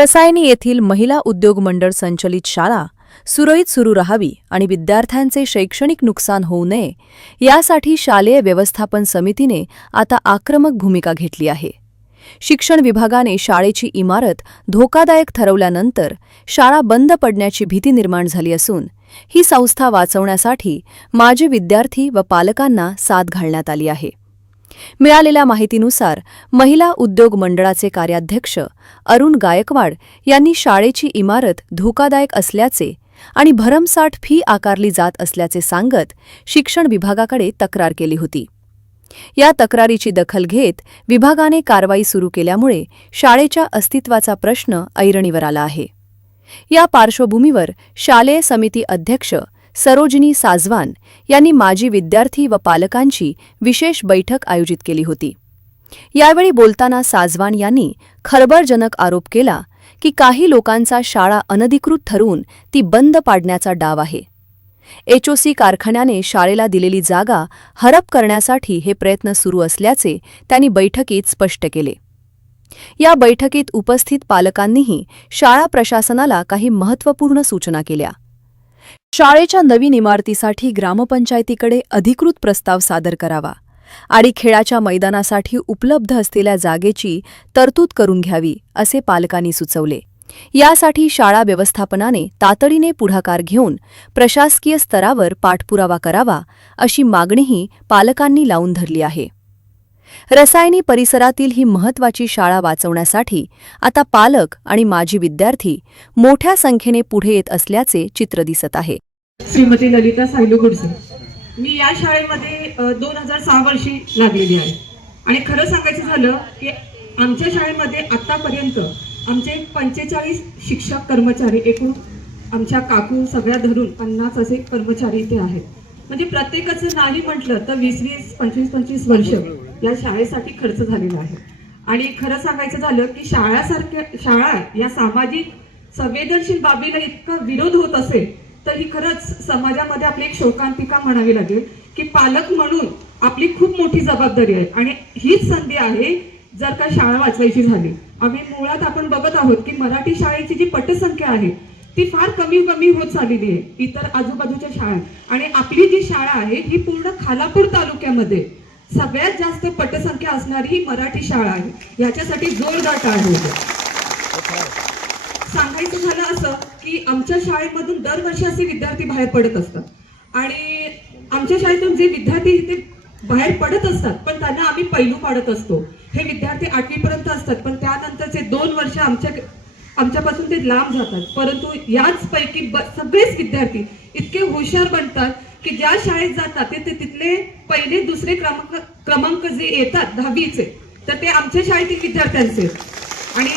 रसायनी येथील महिला उद्योग मंडळ संचलित शाळा सुरळीत सुरू राहावी आणि विद्यार्थ्यांचे शैक्षणिक नुकसान होऊ नये यासाठी शालेय व्यवस्थापन समितीने आता आक्रमक भूमिका घेतली आहे. शिक्षण विभागाने शाळेची इमारत धोकादायक ठरवल्यानंतर शाळा बंद पडण्याची भीती निर्माण झाली असून ही संस्था वाचवण्यासाठी माजी विद्यार्थी व पालकांना साथ घालण्यात आली आहे. मिळालेल्या माहितीनुसार महिला उद्योग मंडळाचे कार्याध्यक्ष अरुण गायकवाड यांनी शाळेची इमारत धोकादायक असल्याचे आणि भरमसाठ फी आकारली जात असल्याचे सांगत शिक्षण विभागाकडे तक्रार केली होती. या तक्रारीची दखल घेत विभागाने कारवाई सुरू केल्यामुळे शाळेच्या अस्तित्वाचा प्रश्न ऐरणीवर आला आहे. या पार्श्वभूमीवर शालेय समिती अध्यक्ष सरोजिनी साजवान यांनी माजी विद्यार्थी व पालकांची विशेष बैठक आयोजित केली होती. यावेळी बोलताना साजवान यांनी खळबळजनक आरोप केला की काही लोकांचा शाळा अनधिकृत ठरवून ती बंद पाडण्याचा डाव आहे. एचओसी कारखान्याने शाळेला दिलेली जागा हडप करण्यासाठी हे प्रयत्न सुरू असल्याचे त्यांनी बैठकीत स्पष्ट केले. या बैठकीत उपस्थित पालकांनीही शाळा प्रशासनाला काही महत्त्वपूर्ण सूचना केल्या. शाळेच्या नवीन इमारतीसाठी ग्रामपंचायतीकडे अधिकृत प्रस्ताव सादर करावा आणि खेळाच्या मैदानासाठी उपलब्ध असलेल्या जागेची तरतूद करून घ्यावी असे पालकांनी सुचवले. यासाठी शाळा व्यवस्थापनाने तातडीने पुढाकार घेऊन प्रशासकीय स्तरावर पाठपुरावा करावा अशी मागणीही पालकांनी लावून धरली आहे. रसायनी परिसरातील ही महत्त्वाची शाळा वाचवण्यासाठी आता पालक आणि माजी विद्यार्थी मोठ्या संख्येने पुढे येत असल्याचे चित्र दिसत आहे. श्रीमती ललिता सायलू गुडसे, मी या शाळेमध्ये 2006 वर्षी लागलेली आहे आणि खरं सांगायचं झालं की आमच्या शाळेमध्ये आतापर्यंत आमचे 45 शिक्षक कर्मचारी, एकूण आमच्या काकू सगळ्या धरून 50 असे कर्मचारी इथे आहेत. म्हणजे प्रत्येकाचं नाही म्हटलं तर 20-20, 25-25 वर्ष या शाळेसाठी खर्च झालेला आहे. आणि खरं सांगायचं झालं की शाळा या सामाजिक संवेदनशील बाबीला इतका विरोध होत असेल तर ही खरंच समाजामध्ये आपली एक शोकांतिका म्हणावी लागेल की पालक म्हणून आपली खूप मोठी जबाबदारी आहे आणि हीच संधी आहे जर का शाळा वाचवायची झाली. आम्ही मुळात आपण बघत आहोत की मराठी शाळेची जी पटसंख्या आहे ती फार कमी होत चाललेली आहे इतर आजूबाजूच्या शाळा, आणि आपली जी शाळा आहे ही पूर्ण खालापूर तालुक्यामध्ये सगळ्यात जास्त पटसंख्या असणारी ही मराठी शाळा आहे. याच्यासाठी जोरदार टाळ्या होते. सांगायचं झालं असं की आमच्या शाळेमधून दरवर्षी असे विद्यार्थी बाहेर पडत असतात आणि आमच्या शाळेतून जे विद्यार्थी इथे बाहेर पडत असतात पण त्यांना आम्ही पैलू पाडत असतो. हे विद्यार्थी 8वी पर्यंत असतात पण त्यानंतरचे 2 वर्ष आमच्यापासून ते लांब जातात. परंतु याच पैकी सगळेच विद्यार्थी इतके हुशार बनतात की ज्या शाळेत जातात ते तिथले पहिले दुसरे क्रमांक जे येतात 10वीचे तर ते आमच्या शाळेतील विद्यार्थ्यांचे. आणि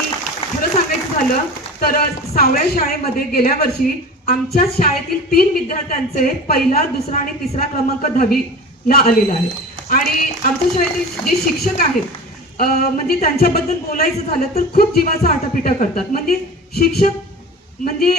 खरं सांगायचं झालं तर सावळ्या शाळेमध्ये गेल्या वर्षी आमच्या शाळेतील 3 विद्यार्थ्यांचे पहिला, दुसरा आणि तिसरा क्रमांक 10वीला आलेला आहे. आणि आमच्या शाळेतील जे शिक्षक आहेत म्हणजे त्यांच्याबद्दल बोलायचं झालं तर खूप जीवाचा आटापिटा करतात. म्हणजे शिक्षक म्हणजे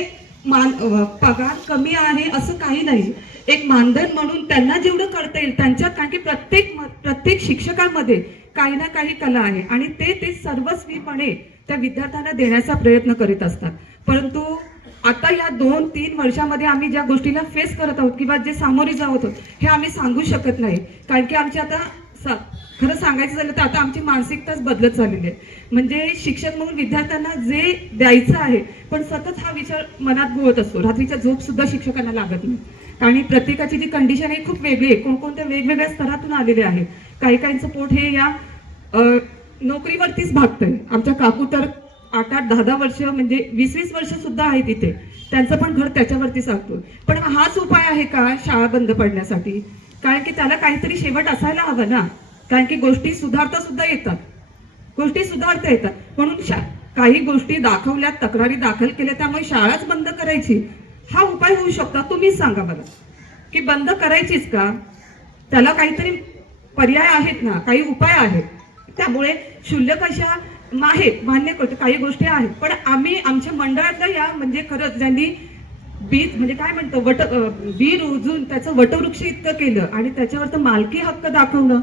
पगार कमी आहे असं काही नाही, एक मानधन म्हणून त्यांना जेवढं करता येईल त्यांच्यात, कारण की प्रत्येक शिक्षकांमध्ये काही ना काही कला आहे आणि ते सर्वस्वीपणे त्या विद्यार्थ्यांना देण्याचा प्रयत्न करीत असतात. परंतु आता या 2-3 वर्षामध्ये आम्ही ज्या गोष्टीला फेस करत आहोत किंवा जे सामोरे जात आहोत हे आम्ही सांगू शकत नाही, कारण की आमची आता खरं सांगायचं झालं तर आता आमची मानसिकताच बदलत चाललेली आहे. म्हणजे शिक्षक म्हणून विद्यार्थ्यांना जे द्यायचं आहे पण सतत हा विचार मनात घोळत असतो. रात्रीच्या झोप सुद्धा शिक्षकांना लागत नाही आणि प्रत्येकाची जी कंडिशन आहे खूप वेगळी आहे. कोणकोणत्या वेगवेगळ्या स्तरातून आलेले आहेत. काहींचं पोट हे या नोकरीवरतीच भागतंय. आमच्या काकू तर 8-8, 10-10 वर्ष म्हणजे 20-20 वर्ष सुद्धा आहेत तिथे, त्यांचं पण घर त्याच्यावरती सांगतो. पण हाच उपाय आहे का शाळा बंद पडण्यासाठी? कारण की त्याला काहीतरी शेवट असायला हवं ना, कारण की गोष्टी सुधारता येतात. म्हणून काही गोष्टी दाखवल्यात, तक्रारी दाखल केल्या, त्यामुळे शाळाच बंद करायची हा उपाय होऊ शकतो. तुम्हीच सांगा मला की बंद करायचीच का? त्याला काहीतरी पर्याय आहेत ना, काही उपाय आहेत. त्यामुळे क्षुल्लक अशा आहेत, मान्य करतो काही गोष्टी आहेत, पण आम्ही आमच्या मंडळातल्या या म्हणजे खरंच ज्यांनी बीज म्हणजे काय म्हणतो बी रुजून त्याचं वटवृक्ष इतकं केलं आणि त्याच्यावर तर मालकी हक्क दाखवणं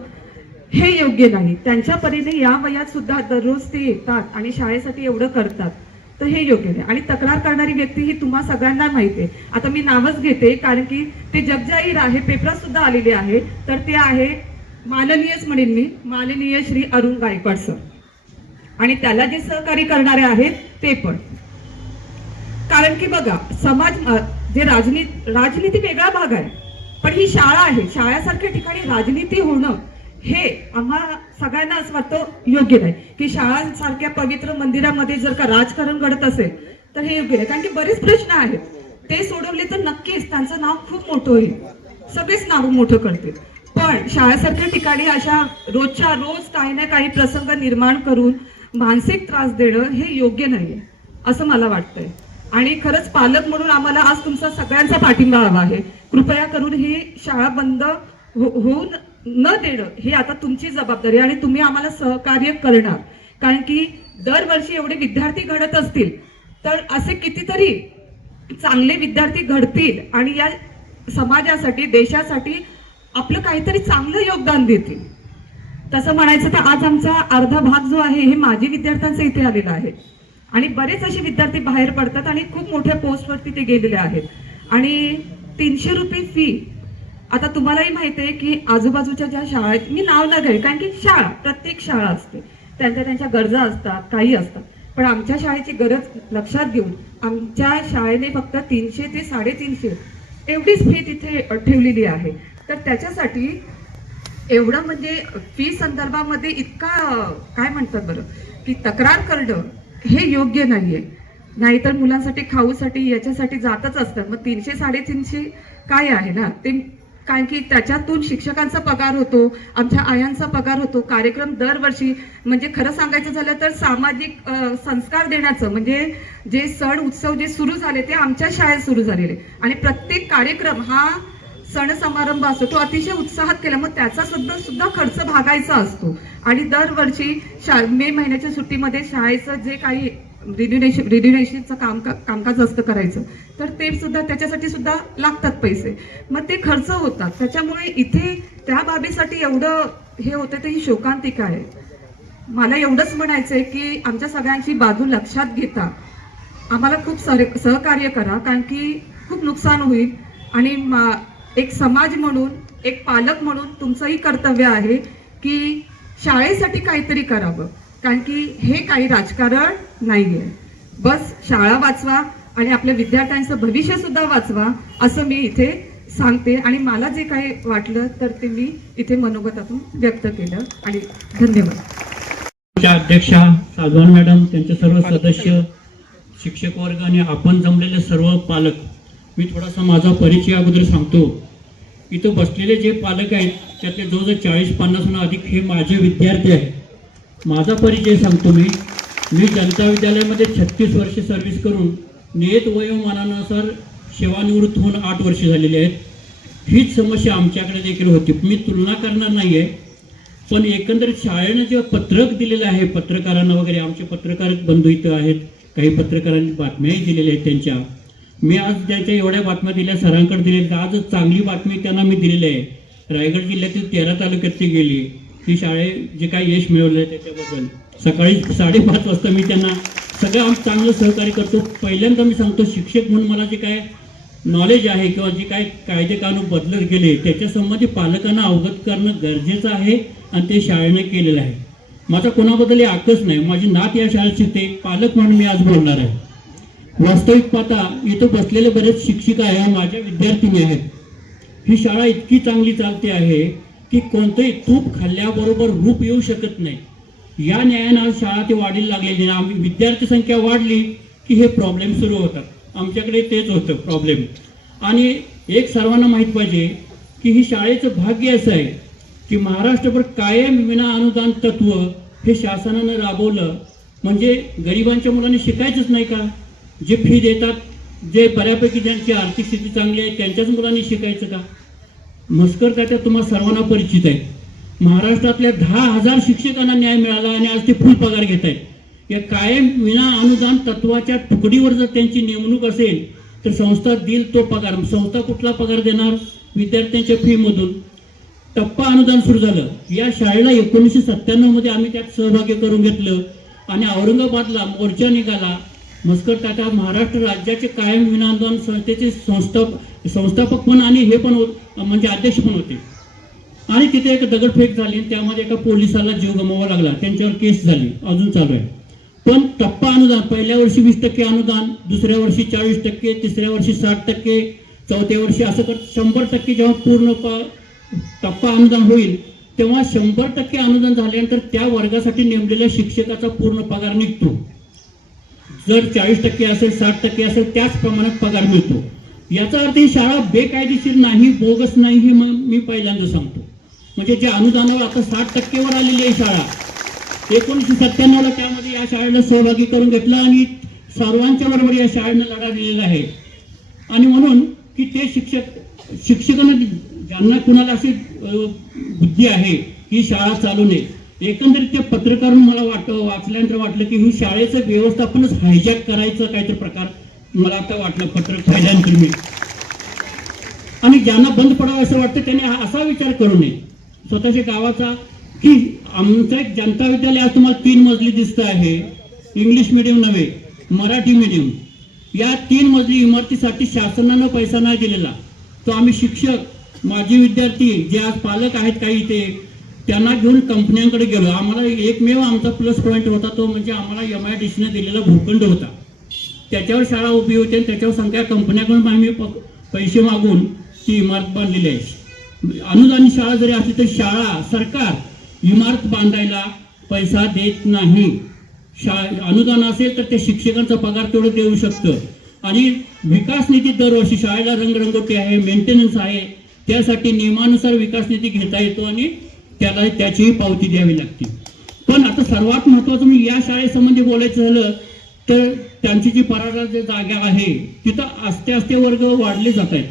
हे योग्य नाही. त्यांच्या परीने या वयात सुद्धा दररोज ते येतात आणि शाळेसाठी एवढं करतात. तर हे योग्य नाही. आणि तक्रार करणारी व्यक्ती ही तुम्हा सगळ्यांना माहिती आहे. आता मी नावच घेते कारण की ते जगजाहीर आहे, पेपरात सुद्धा आलेले आहे. तर ते आहे माननीयच म्हणेन मी, माननीय श्री अरुण गायकवाड सर. आणि त्याला जे सहकार्य करणारे आहेत ते पण. कारण की बघा, जे राजनीती वेगळा भाग आहे, पण ही शाळा आहे. शाळेसारख्या ठिकाणी राजनीती होणं हे आम्हा सगळ्यांना असं वाटतं योग्य नाही. की शाळांसारख्या पवित्र मंदिरामध्ये जर का राजकारण घडत असेल तर हे योग्य नाही. कारण की बरेच प्रश्न आहेत, ते सोडवले तर नक्कीच त्यांचं नाव खूप मोठं होईल, सगळेच नाव मोठं करतील. पण शाळेसारख्या ठिकाणी अशा रोजच्या रोज काही ना काही प्रसंग निर्माण करून मानसिक त्रास देणं हे योग्य नाहीये असं मला वाटतंय. आणि खरंच पालक म्हणून आम्हाला आज तुमचा सगळ्यांचा पाठिंबा हवा आहे. कृपया करून ही शाळा बंद होऊन न देणं हे आता तुमची जबाबदारी आणि तुम्ही आम्हाला सहकार्य करणार. कारण की दरवर्षी एवढे विद्यार्थी घडत असतील तर असे कितीतरी चांगले विद्यार्थी घडतील आणि या समाजासाठी, देशासाठी आपलं काहीतरी चांगलं योगदान देतील. तसं म्हणायचं तर आज आमचा अर्धा भाग जो आहे हे माजी विद्यार्थ्यांचा इथे आलेला आहे. आणि बरेच असे विद्यार्थी बाहेर पडतात आणि खूप मोठ्या पोस्टवरती ते गेलेले आहेत. आणि 300 रुपये फी. आता तुम्हालाही माहिती आहे की आजूबाजूच्या ज्या शाळा आहेत, मी नाव न घेईल कारण की शाळा, प्रत्येक शाळा असते, त्यांच्या गरजा असतात, काही असतात. पण आमच्या शाळेची गरज लक्षात घेऊन आमच्या शाळेने फक्त 300 ते 350 एवढीच फी तिथे ठेवलेली आहे. तर त्याच्यासाठी एवढं म्हणजे फी संदर्भामध्ये इतका काय म्हणतात बरं की तक्रार करणं हे योग्य नाहीये. नाहीतर मुलांसाठी खाऊसाठी याच्यासाठी जातच असतात. मग 300 350 काय आहे ना ते. कारण की त्याच्यातून शिक्षकांचा पगार होतो, आमच्या आयांचा पगार होतो. कार्यक्रम दरवर्षी म्हणजे खरं सांगायचं झालं तर सामाजिक संस्कार देण्याचं म्हणजे जे सण उत्सव जे सुरू झाले ते आमच्या शाळेत सुरू झालेले. आणि प्रत्येक कार्यक्रम हा सण समारंभ असतो तो अतिशय उत्साहात केला, मग त्याचा सुद्धा खर्च भागायचा असतो. आणि दरवर्षी मे महिन्याच्या सुट्टीमध्ये शाळेचं जे काही रिन्युनेशनचं कामकाज असतं करायचं, तर ते सुद्धा त्याच्यासाठी सुद्धा लागतात पैसे, मग ते खर्च होतात. त्याच्यामुळे इथे त्या बाबीसाठी एवढं हे होतं तर ही शोकांतिका आहे. मला एवढंच म्हणायचंय की आमच्या सगळ्यांची बाजू लक्षात घेता आम्हाला खूप सहकार्य करा. कारण की खूप नुकसान होईल. आणि एक समाज म्हणून, एक पालक म्हणून तुमचंही कर्तव्य आहे की शाळेसाठी काहीतरी करावं. कारण की हे काही राजकारण नाहीये. बस शाळा वाचवा आणि आपल्या विद्यार्थ्यांचं भविष्य सुद्धा वाचवा असं मी इथे सांगते. आणि मला जे काही वाटलं तर ते मी इथे मनोगतातून व्यक्त केलं. आणि धन्यवाद. अध्यक्षा साधवान मॅडम, त्यांचे सर्व सदस्य, शिक्षक वर्ग आणि आपण जमलेले सर्व पालक, मी थोडासा माझा परिचय अगोदर सांगतो. इथं बसलेले जे पालक आहेत त्यातले जवळजवळ 40-50 अधिक हे माझे विद्यार्थी आहेत. माझा परिचय सांगतो. मी जनता विद्यालयामध्ये 36 वर्षे सर्व्हिस करून नियत वयोमानानुसार सेवानिवृत्त होऊन 8 वर्षे झालेली आहेत. हीच समस्या आमच्याकडे देखील होती. मी तुलना करणार नाही आहे, पण एकंदरीत शाळेनं जे पत्रक दिलेलं आहे पत्रकारांना वगैरे, आमचे पत्रकार बंधू इथं आहेत, काही पत्रकारांनी बातम्याही दिलेल्या आहेत त्यांच्या. मी आज त्यांच्या एवढ्या बातम्या दिल्या, सरांकडे दिलेल्या. आज चांगली बातमी त्यांना मी दिलेली आहे. रायगड जिल्ह्यातील 13 तालुक्यात ती गेली. ती शाळेत जे काही यश मिळवलं आहे त्याच्याबद्दल सकाळी 5:30 वाजता मी त्यांना सगळं आम चांगलं सहकार्य करतो. पहिल्यांदा मी सांगतो, शिक्षक म्हणून मला जे काय नॉलेज आहे किंवा जे काय कायदे कानून बदलत गेले त्याच्यासंबंधी पालकांना अवगत करणं गरजेचं आहे आणि ते शाळेने केलेलं आहे. माझा कोणाबद्दल आकस नाही. माझी नात या शाळेत शिकते, पालक म्हणून मी आज बोलणार आहे. वास्तविक पाहता इथं बसलेले बरेच शिक्षिका आहे, माझ्या विद्यार्थिनी आहेत. ही शाळा इतकी चांगली चालते आहे की कोणतंही तूप खाल्ल्याबरोबर रूप येऊ शकत नाही. या न्यायानं आज शाळा ती वाढीला लागलेली. आम्ही विद्यार्थी संख्या वाढली की हे प्रॉब्लेम सुरू होतात. आमच्याकडे तेच होतं प्रॉब्लेम. आणि एक सर्वांना माहीत पाहिजे की ही शाळेचं भाग्य असं आहे की महाराष्ट्रभर कायम विना अनुदान तत्व हे शासनानं राबवलं. म्हणजे गरिबांच्या मुलांनी शिकायचंच नाही का? जे फी देतात, जे बऱ्यापैकी ज्यांची आर्थिक स्थिती चांगली आहे त्यांच्याच मुलांनी शिकायचं का? मस्कर तात्या तुम्हाला सर्वांना परिचित आहे. महाराष्ट्रातल्या 10,000 शिक्षकांना न्याय मिळाला आणि आज ते फुल पगार घेत आहेत. या कायम विना अनुदान तत्वाच्या तुकडीवर जर त्यांची नेमणूक असेल तर संस्था देईल तो पगार. संस्था कुठला पगार देणार? विद्यार्थ्यांच्या फी मधून. टप्पा अनुदान सुरू झालं. या शाळेला 1997 मध्ये आम्ही त्यात सहभागी करून घेतलं आणि औरंगाबादला मोर्चा निघाला मस्कर काका महाराष्ट्र राज्याचे कायम विनांदोलन संस्थेचे संस्थापक पण आणि हे पण म्हणजे अध्यक्ष पण होते. आणि तिथे एक दगडफेक झाली, त्यामध्ये एका पोलिसाला जीव गमवावा लागला, त्यांच्यावर केस झाली, अजून चालू आहे. पण टप्पा अनुदान, पहिल्या वर्षी 20% अनुदान, दुसऱ्या वर्षी 40%, तिसऱ्या वर्षी 60%, चौथ्या वर्षी असं करत 100% जेव्हा पूर्ण टप्पा अनुदान होईल तेव्हा 100% अनुदान झाल्यानंतर त्या वर्गासाठी नेमलेल्या शिक्षकाचा पूर्ण पगार निघतो. जर 40% असेल, 60% असेल, त्याच प्रमाणात पगार मिळतो. याचा अर्थ ही शाळा बेकायदेशीर नाही, बोगस नाही, हे मी पहिल्यांदा सांगतो. म्हणजे जे अनुदानावर आता 60% आलेली आहे शाळा, 1997ला त्यामध्ये या शाळेला सहभागी करून घेतलं आणि सर्वांच्या बरोबर या शाळेनं लढा दिलेला आहे. आणि म्हणून की ते शिक्षकांना ज्यांना कुणाला अशी बुद्धी आहे ही शाळा चालू नये, एकंदरीत ते पत्रकार मला वाचल्यानंतर वाटलं की ही शाळेचं व्यवस्थापनच हायजॅक करायचं काहीतरी प्रकार मला आता वाटलं पत्रक पाहिल्यानंतर मी. आणि ज्यांना बंद पडावं असं वाटतं त्यांनी असा विचार करू नये स्वतःच्या गावाचा, की आमचं एक जनता विद्यालय आज तुम्हाला 3 मजली दिसतं आहे, इंग्लिश मिडियम नव्हे, मराठी मिडियम. या 3 मजली इमारतीसाठी शासनानं पैसा नाही दिलेला. तो आम्ही शिक्षक, माजी विद्यार्थी, जे आज पालक आहेत काही, ते त्यांना घेऊन कंपन्यांकडे गेलो. आम्हाला एकमेव आमचा प्लस पॉईंट होता तो म्हणजे आम्हाला MIDCने दिलेला भूखंड होता, त्याच्यावर शाळा उभी होती आणि त्याच्यावर सगळ्या कंपन्याकडून आम्ही पैसे मागून ती इमारत बांधलेली आहे. अनुदानित शाळा जरी असली तरी शाळा, सरकार इमारत बांधायला पैसा देत नाही. अनुदान असेल तर ते शिक्षकांचा पगार तेवढं देऊ शकतं. आणि विकास निधी दरवर्षी शाळेला रंगरंगोटी आहे, मेंटेनन्स आहे, त्यासाठी नियमानुसार विकास निधी घेता येतो आणि त्याला त्याचीही पावती द्यावी लागते. पण आता सर्वात महत्वाचं मी या शाळेसंबंधी बोलायचं झालं तर त्यांची जी पराडा जागा आहे तिथं आस्ते वर्ग वाढले जात आहेत.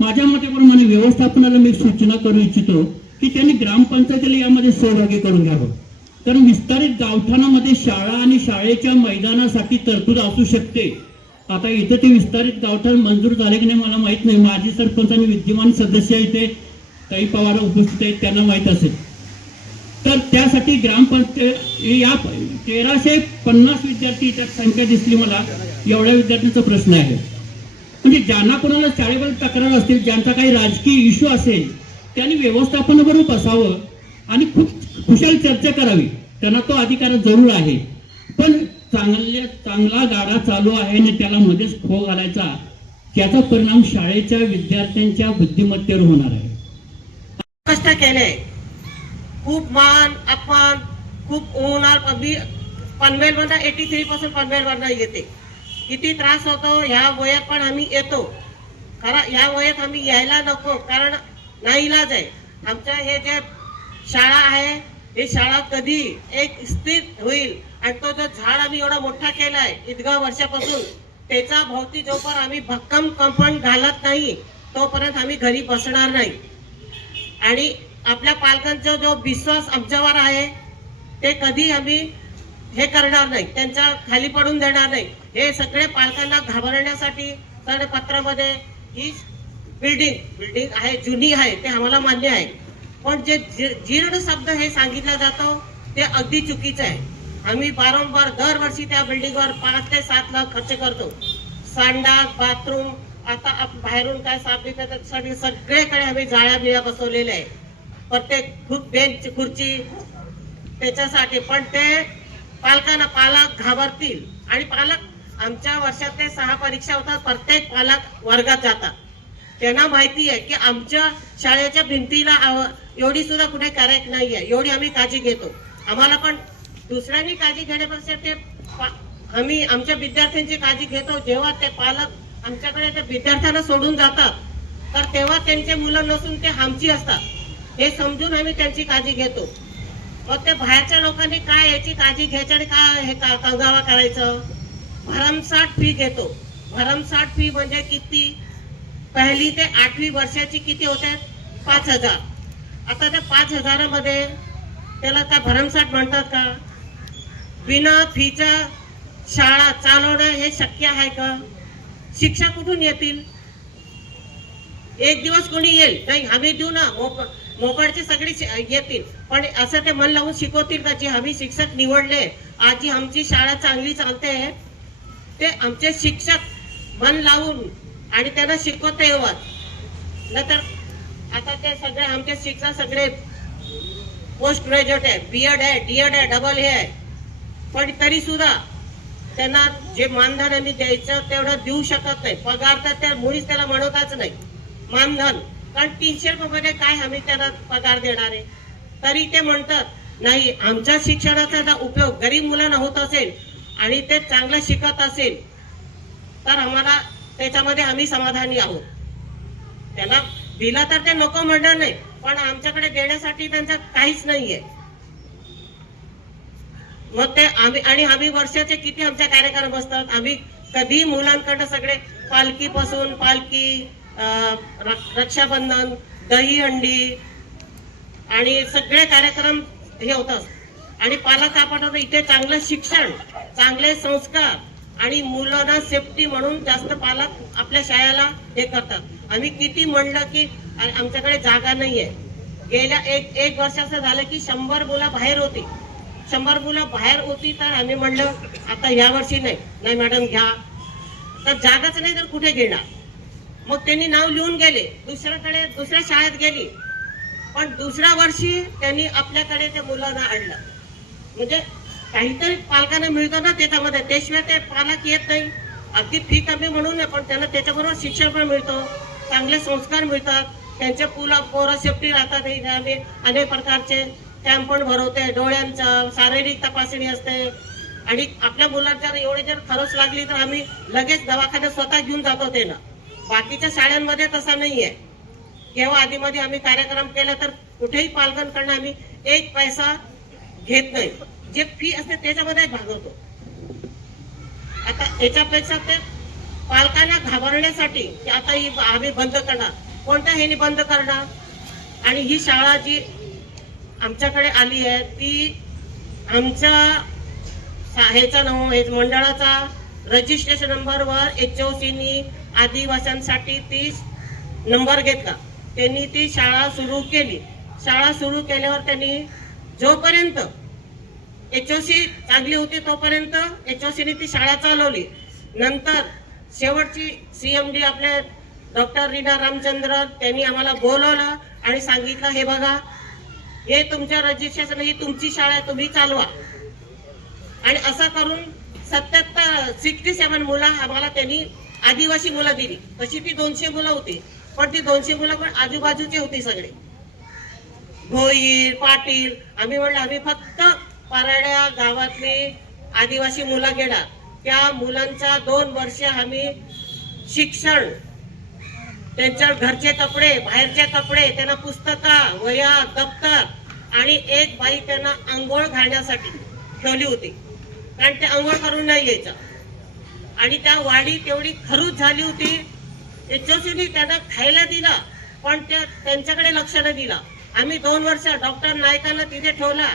माझ्या मतेप्रमाणे व्यवस्थापनाला मी सूचना करू इच्छितो की त्यांनी ग्रामपंचायतीला यामध्ये सहभागी करून घ्यावं. कारण विस्तारित गावठाणामध्ये शाळा आणि शाळेच्या मैदानासाठी तरतूद असू शकते. आता इथं ते विस्तारित गावठाण मंजूर झाले की नाही मला माहित नाही. माजी सरपंच आणि विद्यमान सदस्य इथे काही पवार उपस्थित आहेत, त्यांना माहित असेल. तर त्यासाठी ग्रामपंचायत या 1350 विद्यार्थी त्यात संख्या दिसली मला, एवढ्या विद्यार्थ्यांचा प्रश्न आहे. म्हणजे ज्यांना कोणाला शाळेबद्दल तक्रार असतील, ज्यांचा काही राजकीय इश्यू असेल, त्यांनी व्यवस्थापनाबरोबर बसावं आणि खूप कुशल चर्चा करावी. त्यांना तो अधिकार जरूर आहे. पण चांगला गाडा चालू आहे आणि त्याला मध्येच खो घालायचा, त्याचा परिणाम शाळेच्या विद्यार्थ्यांच्या बुद्धिमत्तेवर होणार आहे. कष्ट केले, खूप मान अपमान, खूप उन्हाळ. पनवेल मधून 83 पासून पनवेल मधून येते. किती त्रास होतो ह्या वयात, पण आम्ही येतो. कारण ह्या वयात आम्ही यायला नको, कारण नाईलाज आहे. आमच्या हे जे शाळा आहे, ही शाळा कधी एक स्थिर होईल आणि तो जो झाड आम्ही एवढा मोठा केलाय इतक्या वर्षापासून, त्याचा भोवती जोपर्यंत आम्ही भक्कम कंपाऊंड घालत नाही तोपर्यंत आम्ही घरी बसणार नाही. आणि आपल्या पालकांचा जो विश्वास आमच्यावर आहे ते कधी आम्ही हे करणार नाही, त्यांच्या खाली पडून देणार नाही. हे सगळे पालकांना घाबरण्यासाठी तर पत्रामध्ये ही बिल्डिंग आहे, जुनी आहे, ते आम्हाला मान्य आहे. पण जे जीर्ण शब्द हे सांगितला जातो ते अगदी चुकीचं आहे. आम्ही वारंवार दरवर्षी त्या बिल्डिंगवर 5 ते 7 लाख खर्च करतो. संडास, बाथरूम, आता बाहेरून काय साफसफाईसाठी सगळीकडे आम्ही जाळ्या बिळ्या बसवलेल्या आहे. प्रत्येक खूप बेंच, खुर्ची त्याच्यासाठी. पण ते पालक घाबरतील. आणि पालक आमच्या वर्षात ते 6 परीक्षा होतात, प्रत्येक पालक वर्गात जातात. त्यांना माहिती आहे की आमच्या शाळेच्या भिंतीला एवढी सुद्धा कुठे करेक्ट नाही आहे, एवढी आम्ही काळजी घेतो. आम्हाला पण दुसऱ्यांनी काळजी घेण्यापेक्षा ते आम्ही आमच्या विद्यार्थ्यांची काळजी घेतो. जेव्हा ते पालक आमच्याकडे त्या विद्यार्थ्यांना सोडून जातात तर तेव्हा त्यांचे मुलं नसून ते आमची असतात, हे समजून आम्ही त्यांची काळजी घेतो. मग ते बाहेरच्या लोकांनी काय याची काळजी घ्यायची आणि काय हे कंगावा करायचं. भरमसाठ फी घेतो. भरमसाठ फी म्हणजे किती? 1ली ते 8वी वर्षाची किती होते? 5,000. आता त्या 5,000 मध्ये त्याला काय भरमसाठ म्हणतात का? बिना फीच्या शाळा चालवणं हे शक्य आहे का? शिक्षक कुठून येतील? एक दिवस कोणी येईल नाही, आम्ही देऊ ना, मोबाईलची सगळी येतील, पण असं ते मन लावून शिकवतील का? जे आम्ही शिक्षक निवडले, आज जी आमची शाळा चांगली चालते ते आमचे शिक्षक मन लावून आणि त्यांना शिकवता यावं. नंतर आता ते सगळे आमचे शिक्षक सगळे पोस्ट ग्रॅज्युएट आहे, बीएड आहे, डीएड आहे, डबल हे आहे, पण तरी सुद्धा त्यांना जे मानधन आम्ही द्यायचं तेवढं देऊ शकत नाही. पगार तर त्या मुळीच त्याला म्हणतच नाही मानधन, कारण 300 रुपये काय आम्ही त्याला पगार देणार आहे. तरी ते म्हणतात नाही, आमच्या शिक्षणाचा जर उपयोग गरीब मुलांना होत असेल आणि ते चांगलं शिकत असेल तर आम्हाला त्याच्यामध्ये आम्ही समाधानी आहोत. त्याला दिला तर ते नको म्हणणार नाही, पण आमच्याकडे देण्यासाठी त्यांचं काहीच नाहीये. मग ते आम्ही वर्षाचे किती आमचे कार्यक्रम असतात. आम्ही कधी मुलांकडे सगळे पालखीपासून पालखी, रक्षाबंधन, दहीहंडी आणि सगळे कार्यक्रम हे होतात. आणि पालक आपण इथे चांगलं शिक्षण, चांगले संस्कार आणि मुलांना सेफ्टी म्हणून जास्त पालक आपल्या शाळेला हे करतात. आम्ही किती म्हणलं की आमच्याकडे जागा नाहीये. गेल्या एक वर्ष असं झालं की 100 मुलं बाहेर होती. 100 मुलं बाहेर होती तर आम्ही म्हणलं आता ह्या वर्षी नाही मॅडम घ्या. तर जागाच नाही तर कुठे घेणार. मग त्यांनी नाव लिहून गेले, दुसऱ्या शाळेत गेली, पण दुसऱ्या वर्षी त्यांनी आपल्याकडे त्या मुलांना आणलं. म्हणजे काहीतरी पालकांना मिळतं ना त्याच्यामध्ये, त्याशिवाय ते पालक येत नाही. अगदी फी कमी म्हणून नाही, पण त्यांना त्याच्याबरोबर शिक्षण पण मिळतं, चांगले संस्कार मिळतात, त्यांचे पोरं सेफ्टी राहतात. आम्ही अनेक प्रकारचे कॅम्प पण भरवते, डोळ्यांचा शारीरिक तपासणी असते. आणि आपल्या मुलांच्या एवढी जर खरंच लागली तर आम्ही लगेच दवाखान्यात स्वतः घेऊन जातो. ते ना बाकीच्या शाळांमध्ये तसं नाहीये. केव्हा आधीमध्ये आम्ही कार्यक्रम केला तर कुठेही पालकांकडनं आम्ही एक पैसा घेत नाही. जे फी असते त्याच्यामध्ये भागवतो. आता याच्यापेक्षा ते पालकांना घाबरण्यासाठी की आता ही आम्ही बंद करणार, कोणत्या ह्याने बंद करणार. आणि ही शाळा जी आमच्याकडे आली आहे ती आमच्या ह्याचा मंडळाचा रजिस्ट्रेशन नंबरवर HOCनी आदिवासींसाठी 30 नंबर घेतला. त्यांनी ती शाळा सुरू केली. शाळा सुरू केल्यावर त्यांनी जोपर्यंत HOC चांगली होती तोपर्यंत HOCनी ती शाळा चालवली. नंतर शेवटची CMD आपले डॉक्टर रीना रामचंद्र त्यांनी आम्हाला बोलवलं आणि सांगितलं हे बघा, हे तुमच्या रजिस्ट्रेशन, ही तुमची शाळा आहे, तुम्ही चालवा. आणि असं करून 67 मुलं आम्हाला त्यांनी आदिवासी मुलं दिली. तशी ती 200 मुलं होती, पण ती 200 मुलं पण आजूबाजूची होती सगळे, भोईर, पाटील. आम्ही म्हणलं आम्ही फक्त पाराड्या गावातली आदिवासी मुलं घेणार. त्या मुलांच्या 2 वर्ष आम्ही शिक्षण, त्यांच्या घरचे कपडे, बाहेरचे कपडे, त्यांना पुस्तकं, वह्या, दप्तर आणि एक बाई त्यांना आंघोळ घालण्यासाठी ठेवली होती, कारण ते आंघोळ करून नाही यायचं. आणि त्या वाडी तेवढी खरूच झाली होती. HOCनी त्यांना खायला दिलं, पण त्यांच्याकडे लक्ष नाही दिलं. आम्ही 2 वर्ष डॉक्टर नायकांना तिथे ठेवला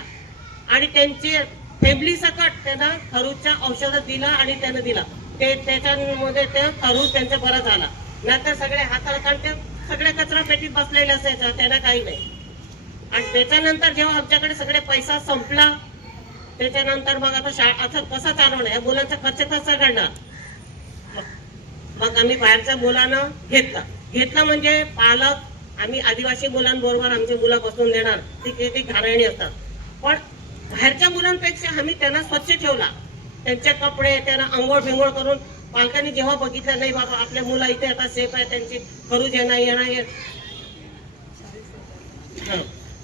आणि त्यांची फॅमिली सकट त्यांना खरूच्या औषधं दिलं आणि त्यानं दिला. त्याच्यामध्ये ते खरू त्यांचं बरं झाला. नंतर सगळे हाताला, कारण ते सगळे कचरा पेटीत बसलेले असायचं, त्यांना काही नाही. आणि त्याच्यानंतर जेव्हा आमच्याकडे सगळे पैसा संपला त्याच्यानंतर मग आता कसं चालवणार, या मुलांचा खर्च कसा करणार. मग आम्ही बाहेरच्या मुलांना घेतला म्हणजे पालक आम्ही आदिवासी मुलांबरोबर आमची मुलं बसवून देणार. ती किती घाणेरडी असतात, पण बाहेरच्या मुलांपेक्षा आम्ही त्यांना स्वच्छ ठेवला. त्यांचे कपडे, त्यांना आंघोळ बिंघोळ करून पालकांनी जेव्हा बघितलं नाही बाबा आपल्या मुलं इथे आता सेफ आहे, त्यांची खरूज येणार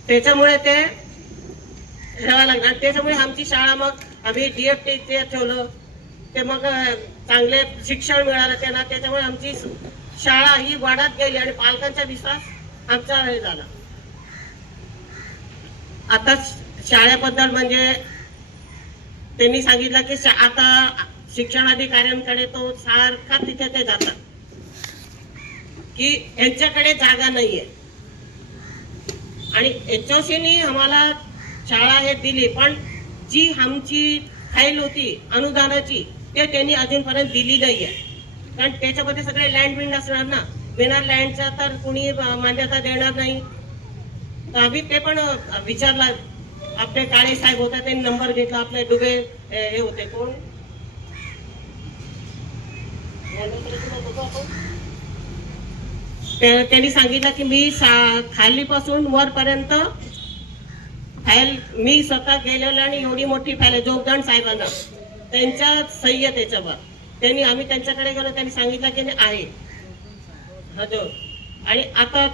त्याच्यामुळे ते ठेवावं लागणार. त्याच्यामुळे आमची शाळा मग आम्ही DFT ठेवलं. ते मग चांगले शिक्षण मिळालं त्यांना. त्याच्यामुळे आमची शाळा ही वाढत गेली आणि पालकांचा विश्वास आमचा हे झाला. आता शाळेबद्दल म्हणजे त्यांनी सांगितलं की आता शिक्षणाधिकाऱ्यांकडे तो सारखा तिथे ते जातात की यांच्याकडे जागा नाहीये. आणि HOCनी आम्हाला शाळा हे दिली, पण जी आमची फाईल होती अनुदानाची ते त्यांनी अजूनपर्यंत दिली नाहीये. कारण त्याच्यामध्ये सगळे लँड बिंड असणार ना, बिना लँडचा तर कुणी मान्यता देणार नाही. तर आम्ही ते पण विचारला. आपले काळे साहेब होते, त्यांनी नंबर घेतला. आपले डुबे हे होते कोण त्यांनी सांगितलं की मी खालीपासून वरपर्यंत फाईल मी स्वतः गेलेलो आणि एवढी मोठी फाईल आहे जोगदंड साहेबांना त्यांच्या सही आहे त्याच्यावर. आम्ही त्यांच्याकडे गेलो, त्यांनी सांगितलं की नाही आहे हजर. आणि आता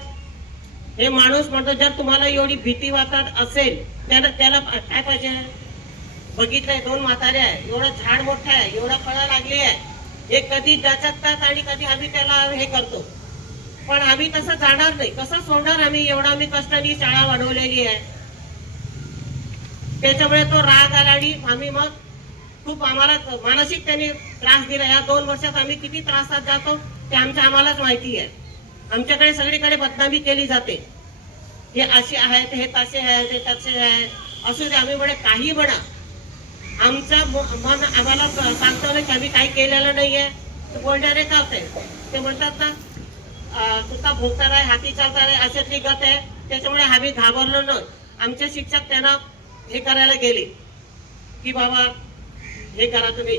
हे माणूस म्हणतो जर तुम्हाला एवढी भीती वाटत असेल त्याला काय पाहिजे. बघितलंय 2 म्हातारे आहे, एवढं झाड मोठं आहे, एवढं फळं लागली आहे, हे कधी डचकतात आणि कधी आम्ही त्याला हे करतो. पण आम्ही तसं जाणार नाही, कसं सोडणार आम्ही. एवढा आम्ही कष्टाने शाळा वाढवलेली आहे. त्याच्यामुळे तो राग आला आणि आम्ही मग खूप आम्हाला मानसिक त्यांनी त्रास दिला. या 2 वर्षात आम्ही किती त्रासात जातो ते आम्हालाच माहिती आहे. आमच्याकडे सगळीकडे बदनामी केली जाते, हे असे आहेत, हे तसे आहेत, हे तसे आहेत. असू दे, आम्ही म्हणे काही म्हणा, आमचं मन आम्हाला सांगतो ना की आम्ही काही केलेलं नाहीये. बोलणारे चालतंय, ते म्हणतात ना तुझा भोगतार आहे, हाती चालणार आहे, अशातली गत आहे. त्याच्यामुळे आम्ही घाबरलो नाही. आमचे शिक्षक त्यांना हे करायला गेले की बाबा हे करा, तुम्ही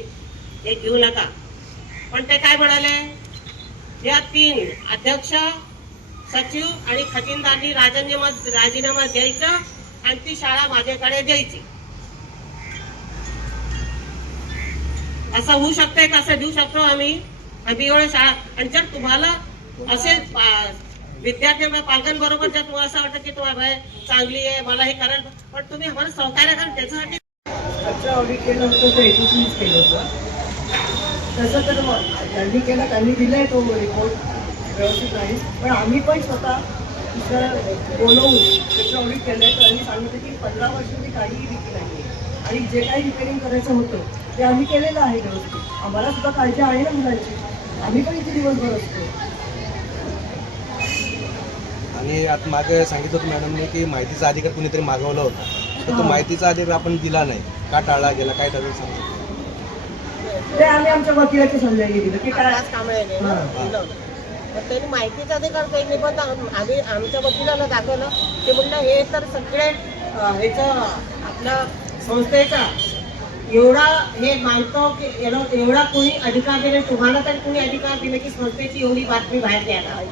हे घेऊ नका. पण ते काय म्हणाले, या 3 अध्यक्ष, सचिव आणि खजिनदारांनी राजीनामा द्यायचा आणि ती शाळा माझ्याकडे द्यायची. असं होऊ शकतंय का? असं देऊ शकतो आम्ही एवढं शाळा. आणि जर तुम्हाला असे विद्यार्थ्यांना पालकांबरोबर जर तुम्हाला असं वाटतं की तुम्हाला चांगली आहे, मला हे करायला, पण तुम्ही आम्हाला सहकार्य करा. त्याच्यासाठी ऑडिट केलं होतं ते एजन्सीच केलं होतं. तसं तर त्यांनी केलं, त्यांनी दिलाय तो रिपोर्ट व्यवस्थित नाही. पण आम्ही पण स्वतः बोलवून त्याचं ऑडिट केलं आहे. त्यांनी सांगितलं की 15 वर्षांनी काहीही विकी नाही आणि जे काही रिपेअरिंग करायचं होतं ते आम्ही केलेलं आहे व्यवस्थित. आम्हाला सुद्धा काळजी आहे ना मुलांची, आम्ही पण इथे दिवसभर असतो. आणि आता मागे सांगितलं होतं मॅडमने की माहितीचा अधिकार कुणीतरी मागवला होता, तर तो माहितीचा अधिकार आपण दिला नाही का, टाळला गेला, काय ठरवलं सांगा. ते आम्ही आमच्या वकिलाच्या सल्ल्याने दिलं की काय. त्यांनी माहितीचा अधिकार काही पण आम्ही आमच्या वकिलाला दाखवलं. ते म्हणलं हे तर सगळे ह्याचं आपल्या संस्थेचा एवढा हे मानतो की एवढा कोणी अधिकार दिले, तुम्हाला तर कोणी अधिकार दिले की संस्थेची एवढी बातमी बाहेर द्यायला.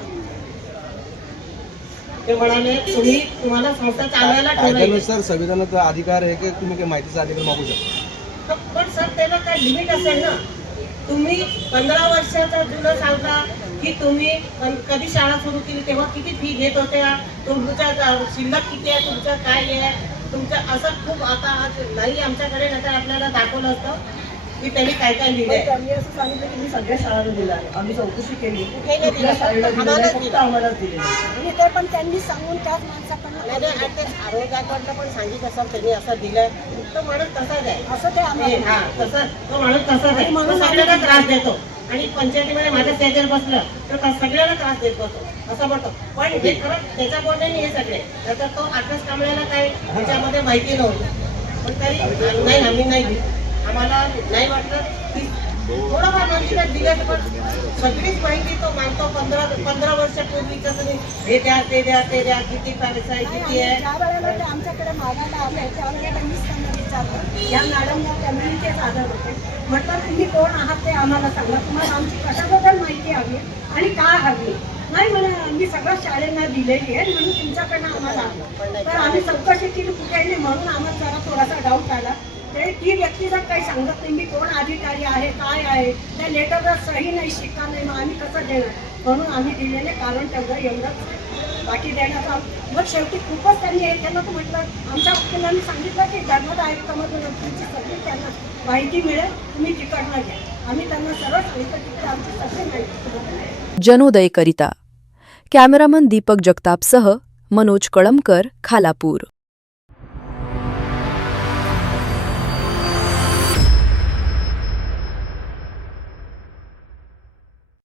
ते म्हणाले तुम्हाला संस्था चालवायला कायद्यानुसार संविधानाचा अधिकार आहे की तुम्ही काही माहितीचा अधिकार मागू शकता. पण सर त्याला काय लिमिट असेल ना. तुम्ही 15 वर्षाचा जुनं सांगता की तुम्ही कधी शाळा सुरू केली तेव्हा किती फी घेत होत्या, तुमच्या शिल्लक किती आहे, तुमचं काय आहे, तुमचं असं खूप. आता आज नाही आमच्याकडे, नाही तर आपल्याला दाखवलं असतं की त्यांनी काय काय लिहिलंय. त्यांनी असं सांगितलं की मी सगळ्या शाळांना दिलं आहे. आम्ही चौकशी केली, कुठे नाही दिलं, आम्हालाच दिलेलं. आणि ते पण त्यांनी सांगून त्याच माणसाकडनं नाही आरोग्याकडनं पण सांगितलं असं त्यांनी असं दिलंय. तो माणूस तसाच आहे, असं ते आम्हाला हा तसं तो माणूस तसाच आहे. म्हणून सगळ्यांना त्रास देतो. आणि पंचायतीमध्ये माझ्या स्टेजवर बसलं तर सगळ्यांना त्रास देत बसतो असं म्हणतो. पण हे खरं त्याच्या बोलण्याने हे सगळे, तर तो आकाश कांबळेला काही त्याच्यामध्ये माहिती नव्हतं. पण तरी नाही, आम्ही नाही दिली. आम्हाला नाही वाटलं की थोडंफार माहिती दिलं, पण सगळीच माहिती तो मानतो. 15 वर्षापूर्वीचं तुम्ही हे द्या, ते द्या, ते द्या, किती पैसा आहे, किती आहे. ज्या वेळेला ते आमच्याकडे मागायला आले त्यावेळेला त्यांनीच त्यांना विचारलं. या मॅडमला कम्युनिटीचे आधार होते. म्हटलं तुम्ही कोण आहात ते आम्हाला सांगा, तुम्हाला आमची कशाबद्दल माहिती हवी आणि काय हवी. नाही म्हणा आम्ही सगळ्या शाळेंना दिलेली आहे म्हणून तुमच्याकडनं आम्हाला आलं. तर आम्ही चौकशी केली कुठे नाही म्हणून आम्हाला जरा थोडासा डाऊट आला. ते ती व्यक्ती जर काही सांगत नाही मी कोण अधिकारी आहे, काय आहे, त्या लेटरला सही नाही, शिक्का नाही, मग आम्ही कसं देणार. म्हणून आम्ही दिलेले कारण तेवढं एवढंच, बाकी देण्याचा. मग शेवटी खूपच त्यांनी हे केलं तर म्हटलं आमच्या वकिलांनी सांगितलं की धर्मदा आयुक्तामधून तुमची सगळी त्यांना माहिती मिळेल, तुम्ही तिकडनं घ्या. आम्ही त्यांना सरळ सांगितलं की आमची सगळी माहिती. जनोदयकरिता कॅमेरामन दीपक जगतापसह मनोज कळमकर, खालापूर.